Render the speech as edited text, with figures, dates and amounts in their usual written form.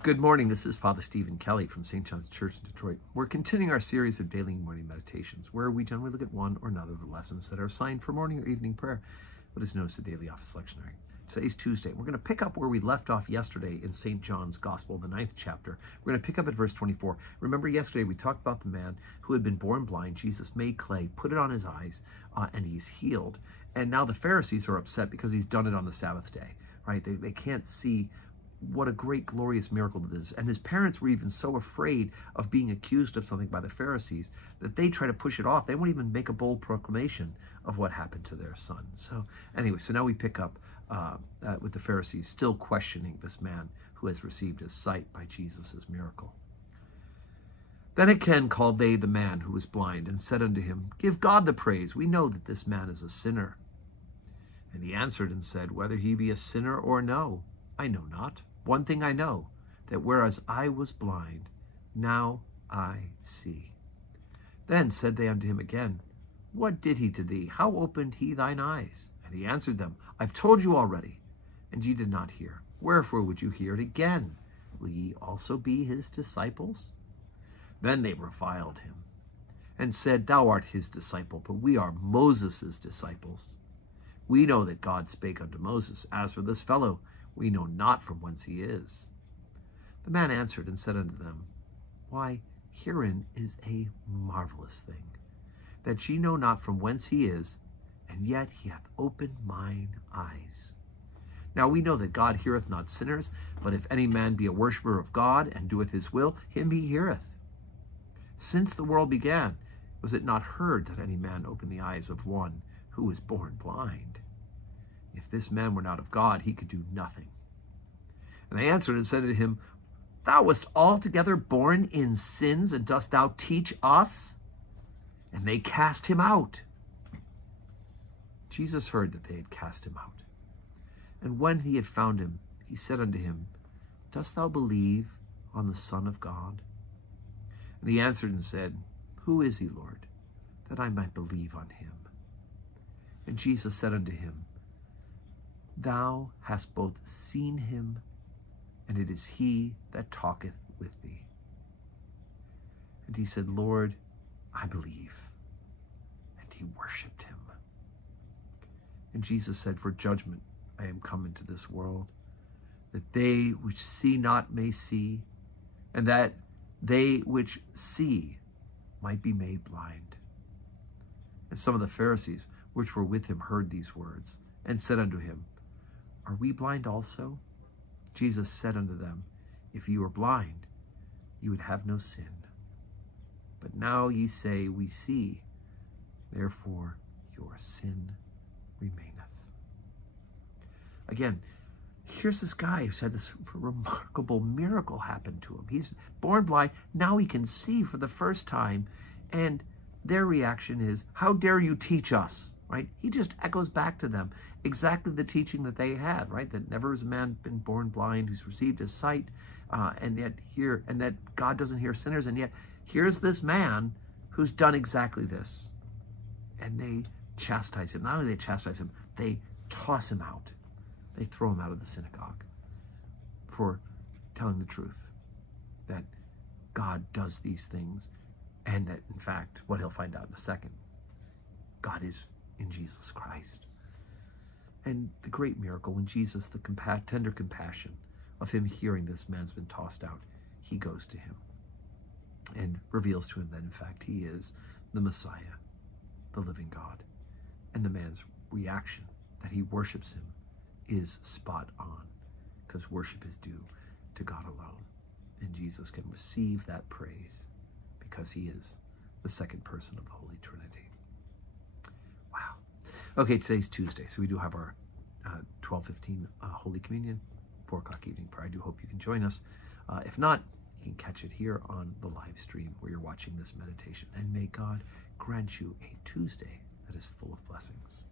Good morning. This is Father Stephen Kelly from St. John's Church in Detroit. We're continuing our series of daily morning meditations, where we generally look at one or another of the lessons that are assigned for morning or evening prayer, what is known as the daily office lectionary. Today's Tuesday. We're going to pick up where we left off yesterday in St. John's Gospel, the 9th chapter. We're going to pick up at verse 24. Remember yesterday we talked about the man who had been born blind. Jesus made clay, put it on his eyes, and he's healed. And now the Pharisees are upset because he's done it on the Sabbath day, right? They can't see what a great, glorious miracle it is. And his parents were even so afraid of being accused of something by the Pharisees that they try to push it off. They won't even make a bold proclamation of what happened to their son. So anyway, so now we pick up with the Pharisees still questioning this man who has received his sight by Jesus' miracle. Then again called they the man who was blind, and said unto him, Give God the praise. We know that this man is a sinner. And he answered and said, Whether he be a sinner or no, I know not. One thing I know, that whereas I was blind, now I see. Then said they unto him again, What did he to thee? How opened he thine eyes? And he answered them, I've told you already, and ye did not hear. Wherefore would you hear it again? Will ye also be his disciples? Then they reviled him, and said, Thou art his disciple, but we are Moses' disciples. We know that God spake unto Moses. As for this fellow, we know not from whence he is. The man answered and said unto them, Why, herein is a marvelous thing, that ye know not from whence he is, and yet he hath opened mine eyes. Now we know that God heareth not sinners, but if any man be a worshipper of God, and doeth his will, him he heareth. Since the world began, was it not heard that any man opened the eyes of one who was born blind? If this man were not of God, he could do nothing. And they answered and said to him, Thou wast altogether born in sins, and dost thou teach us? And they cast him out. Jesus heard that they had cast him out. And when he had found him, he said unto him, Dost thou believe on the Son of God? And he answered and said, Who is he, Lord, that I might believe on him? And Jesus said unto him, Thou hast both seen him, and it is he that talketh with thee. And he said, Lord, I believe. And he worshipped him. And Jesus said, For judgment I am come into this world, that they which see not may see, and that they which see might be made blind. And some of the Pharisees which were with him heard these words, and said unto him, Are we blind also? Jesus said unto them, If ye were blind, ye would have no sin. But now ye say, We see, therefore your sin remaineth. Again, here's this guy who's had this remarkable miracle happen to him. He's born blind. Now he can see for the first time. And their reaction is, How dare you teach us? Right? He just echoes back to them exactly the teaching that they had, right? That never has a man been born blind who's received his sight, and that God doesn't hear sinners, and yet here's this man who's done exactly this. And they chastise him. Not only they chastise him, they toss him out. They throw him out of the synagogue for telling the truth, that God does these things, and that, in fact, what he'll find out in a second, God is in Jesus Christ. And the great miracle, when Jesus, the tender compassion of him hearing this man's been tossed out, he goes to him and reveals to him that, in fact, he is the Messiah, the living God. And the man's reaction, that he worships him, is spot on, because worship is due to God alone. And Jesus can receive that praise because he is the second person of the Holy Trinity. Wow. Okay, today's Tuesday, so we do have our 12:15 Holy Communion, 4 o'clock evening prayer. I do hope you can join us. If not, you can catch it here on the live stream where you're watching this meditation. And may God grant you a Tuesday that is full of blessings.